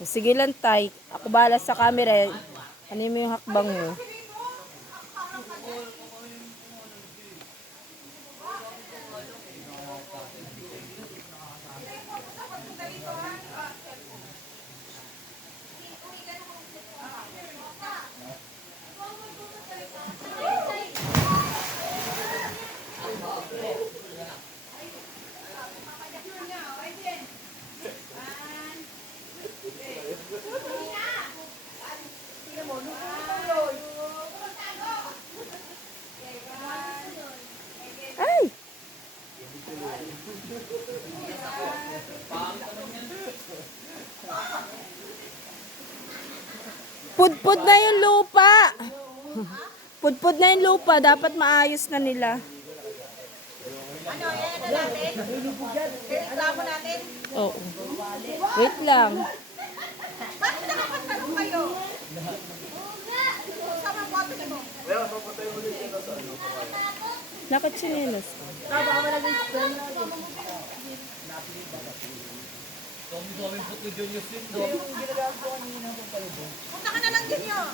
Sige lang, tay. Ako bahala sa camera. Ano mo yung hakbang mo? Ay! Pudpud na yung lupa. Pudpud na yung lupa. Dapat maayos na nila. Ano, yan na natin? Reklamo natin? Oo. Wait lang. Bakit nakapagtanong kayo? Saan ang boto mo? Nakachinelas. Punta ka na lang din yun.